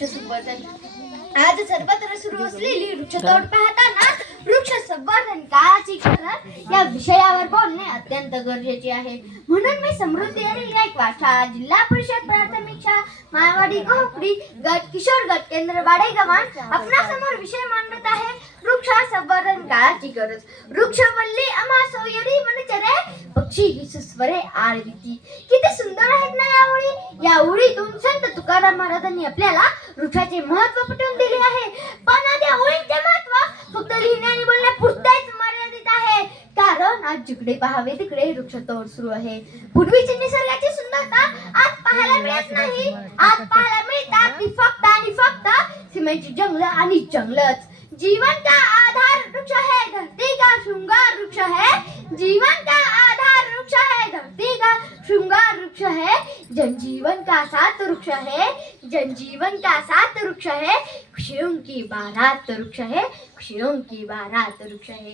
वृक्ष संवर्धन आज सर्वत्र सुरू असलेली वृक्षतोड पाहताना वृक्ष संवर्धन काळाची गरज या विषयावर बोलणे अत्यंत गरजेचे आहे. म्हणून मी समृद्धी आणि गायकवाड शाळा जिल्हा परिषद प्राथमिक शाळा माळवाडी गोहपडी गट किशोर गट केंद्र वाडेगव्हाण आपणासमोर विषय मांडत आहे. वृक्ष संवर्धन काळाची गरज. वृक्ष वृक्षवल्ली आम्हा सोयरी मनचरे पक्षी ही सुस्वरे आळविती किती सुंदर आहेत ना या ओळी? या ओळीतून संत तुकाराम महाराजांनी आपल्याला वृक्षाचे महत्त्व पटवून दिले आहे पण आज या ओळीचे महत्त्व फक्त लिहिणे आणि बोलण्यापुरतेच मर्यादित आहे कारण आज जिकडे पाहावे तिकडे वृक्षतोड सुरू आहे. पूर्वीची निसर्गाची सुंदरता आज पाहायला मिळत नाही. आज पाहायला मिळतात ती फक्त आणि फक्त सिमेंटची जंगल आणि जंगलच. जीवन का आधार वृक्ष है धरती का श्रृंगार वृक्ष है? जीवन का आधार वृक्ष है धरती का श्रृंगार वृक्ष है? जनजीवन का साथ वृक्ष है? जनजीवन का साथ वृक्ष है? खुशियों की बारात वृक्ष है? खुशियों की बारात वृक्ष है.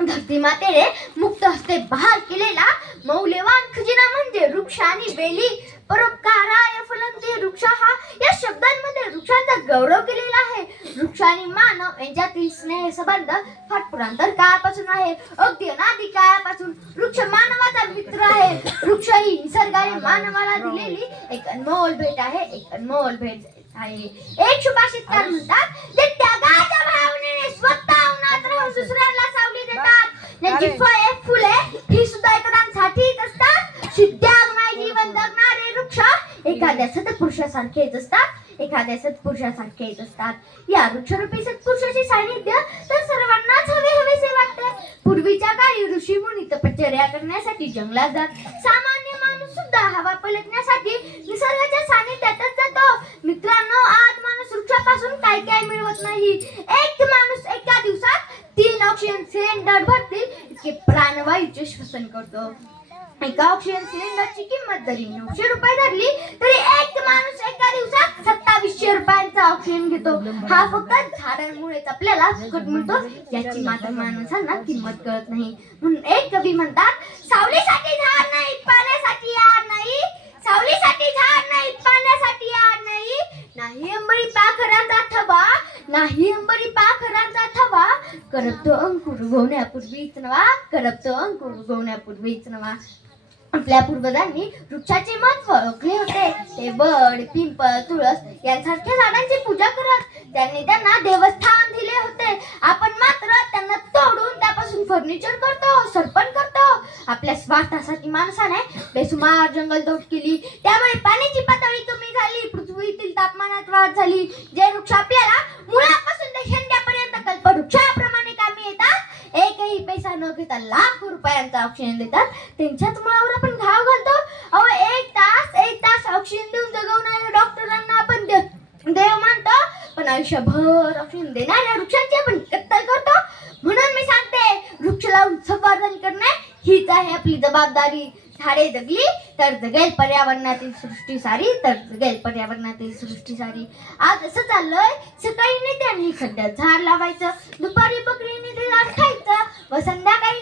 धरती मातेने मुक्त हस्ते बहाल केलेला मौल्यवान खजिना म्हणजे वृक्ष आणि बेली परोपकाराय फलंते वृक्ष हा या शब्दांमध्ये वृक्षाचा गौरव केलेला आहे. वृक्ष आणि मानव यांच्यातील स्नेह संबंध फार पुरांतर काळापासून आहे. अगदी अनादी काळापासून वृक्ष मानवाचा मित्र आहे. वृक्ष ही निसर्गाने मानवाला दिलेली एक अनमोल भेट आहे. एक अनमोल भेट आहे. एक सुभाषितकार म्हणतात जे त्यागाच्या भावनेने स्वतः राहून दुसऱ्याला सावली देतात. त्यांची फळे फुले ही सुद्धा इतरांसाठीच असतात. सिद्धागमय जीवन जगणारे वृक्ष एखाद्या सत्पुरुषासारखेच असतात. एखाद्या सत्पुरुषासारखेच असतात. या वृक्षरूपी सत्पुरुषाचे सानिध्य तर सर्वांनाच हवे हवेसे वाटते. पूर्वीच्या काळी ऋषी मुनी तपश्चर्या करण्यासाठी जंगलात जात. सामान्य माणूस सुद्धा हवा पलटण्यासाठी निसर्गाच्या सानिध्यातच जातो मित्रांनो आज माणूस वृक्षापासून काय काय मिळवत नाही एक माणूस एका दिवसात तीन ऑक्सिजन सिलेंडर भरतील इतके प्राणवायूचे करतो. एका ऑक्सिजन सिलेंडरची किंमत जरी नऊशे रुपये धरली तरी एक माणूस एका दिवसात सत्तावीसशे रुपयांचा ऑक्सिजन घेतो. हा फक्त झाडांमुळेच आपल्याला फुकट मिळतो. याची मात्र माणसांना किंमत कळत नाही. म्हणून एक कवी म्हणतात सावलीसाठी झाड नाही पाण्यासाठी यार नाही. सावलीसाठी झाड नाही पाण्यासाठी यार नाही. नाही अंबरी पाखरांचा थवा नाही अंबरी पाख करपतो अंकुर उगवण्यापूर्वीच नवा करपतो अंकुर उगवण्यापूर्वीच नवा आपल्या पूर्वजांनी वृक्षाचे महत्त्व ओळखले होते. ते बड पिंपळ तुळस यांसारख्या झाडांची पूजा करत त्यांनी त्यांना देवस्थान दिले होते. आपण मात्र त्यांना तोडून त्यापासून फर्निचर करतो सरपण करतो. आपल्या स्वार्थासाठी माणसाने बेसुमार जंगल तोड केली. त्यामुळे पाण्याची पातळी कमी झाली. पृथ्वीतील तापमानात वाढ झाली. जे वृक्ष आपल्याला मुळापासून ते शेंड्यापर्यंत कल्पवृक्षाप्रमाणे कामी येतात एकही पैसा न घेता लाखो ऑक्सिजन देतात. त्यांच्याच मुळावर आपण घाव घालतो. अहो एक तास एक तास ऑक्सिजन देऊन जगवणाऱ्या डॉक्टरांना आपण देव मानतो. पण आयुष्यभर ऑक्सिजन देणाऱ्या वृक्षांची आपण कत्तल करतो. म्हणून मी सांगते वृक्ष लावून संवर्धन करणे हीच आहे आपली जबाबदारी. झाडे जगली तर जगेल पर्यावरणातील सृष्टी सारी तर जगेल पर्यावरणातील सृष्टी सारी. आज असं चाललंय सकाळी नेत्यांनी सध्या झाड लावायचं दुपारी बकरीने ते झाड खायचं व संध्याकाळी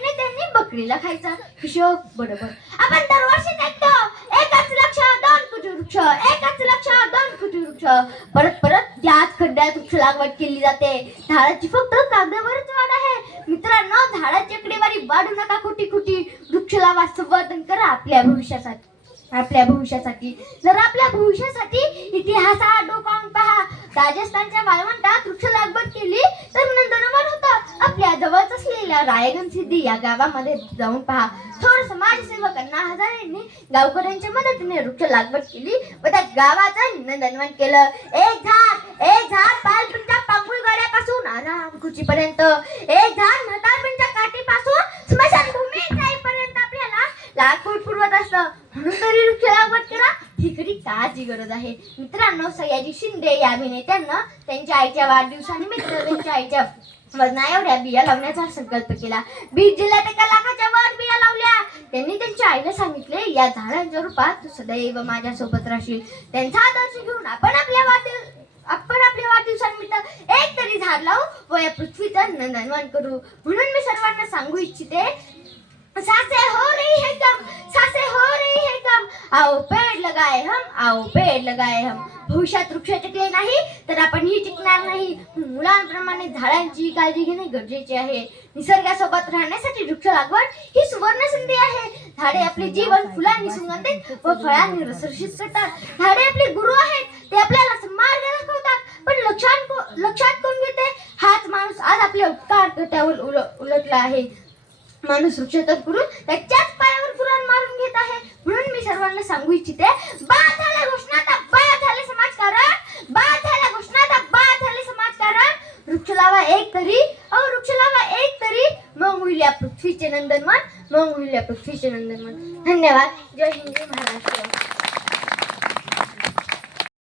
बकरीला खायचा? हिशोब? बरोबर. आपण दरवर्षी ऐकतो एकच लक्ष दोन कुटी वृक्ष? एकच लक्ष दोन कुटी वृक्ष? परत परत त्याच खड्ड्यात वृक्ष लागवड केली जाते. झाडाची फक्त कागदावरच वाढ आहे. मित्रांनो झाडाची आकडेवारी वाढू नका कुटी कुटी वृक्ष लावा संवर्धन करा आपल्या भविष्यासाठी. आपल्या भविष्यासाठी. जर आपल्या भविष्यासाठी इतिहासात डोकावून पहा. राजस्थानच्या वाळवंटात वृक्ष लागवड केली तर नंदनवन होतं. आपल्या जवळच असलेल्या रायगण सिद्धी या गावामध्ये जाऊन पहा. थोर समाजसेवकांना हजारांनी गावकऱ्यांच्या मदतीने वृक्ष लागवड केली व त्या गावाचं नंदनवन केलं. एक झाड एक झाड पालपिंच्या पांगुळ गाड्यापासून आराम खुर्चीपर्यंत एक झाड म्हातारपणच्या काठीपासून स्मशानभूमीत जाईपर्यंत आपल्याला लाख पुरवत असतं. म्हणून तरी वृक्ष लागवड करा. ही काळाची गरज आहे. मित्रांनो सयाजी शिंदे या अभिनेत्यांना त्यांच्या आईच्या वाढदिवसानिमित्त त्यांच्या आईच्या वजना एवढ्या बिया लावण्याचा संकल्प केला. बीड जिल्ह्यात एका लाखाच्या वर बिया लावल्या. त्यांनी त्यांच्या आईला सांगितले या झाडांच्या रूपात तू सदैव माझ्या सोबत राहशील. त्यांचा आदर्श घेऊन आपण आपल्या वाटेल आपण आपल्या वाढदिवसानिमित्त एक तरी झाड लावू व या पृथ्वीचं नंदनवन करू. म्हणून मी सर्वांना सांगू इच्छिते सासे हो रही है कम सासे हो रही है कम आओ पेड़ लगाए हम आओ पेड़ लगाए हम. भविष्यात वृक्ष टिकले नाही तर आपणही टिकणार नाही. मुलांप्रमाणे झाडांची काळजी घेणे गरजेचे आहे. निसर्गासोबत राहण्यासाठी वृक्ष लागवड ही सुवर्ण संधी आहे. झाडे आपले जीवन फुलांनी सुगंधित व फळांनी रसरशीत करतात. झाडे आपले गुरु आहेत ते आपल्याला मार्ग दाखवतात. पण लक्षात लक्षात कोण घेते? हाच माणूस आज आपल्या उपकार त्यावर उल उलटला आहे. माणूस वृक्षतोड करून त्याच्या पायावर कुराण मारून घेत आहे म्हणून मी सर्वांना सांगू इच्छिते बाद झाल्या घोषणाचा बाद झाले समाजकारण बाद झाल्या घोषणाचा बाद झाले समाजकारण वृक्ष लावा एक तरी अहो वृक्ष लावा एक तरी मग होईल या पृथ्वीचे नंदनवन मग होईल या पृथ्वीचे नंदनवन. धन्यवाद. जय हिंद महाराष्ट्र.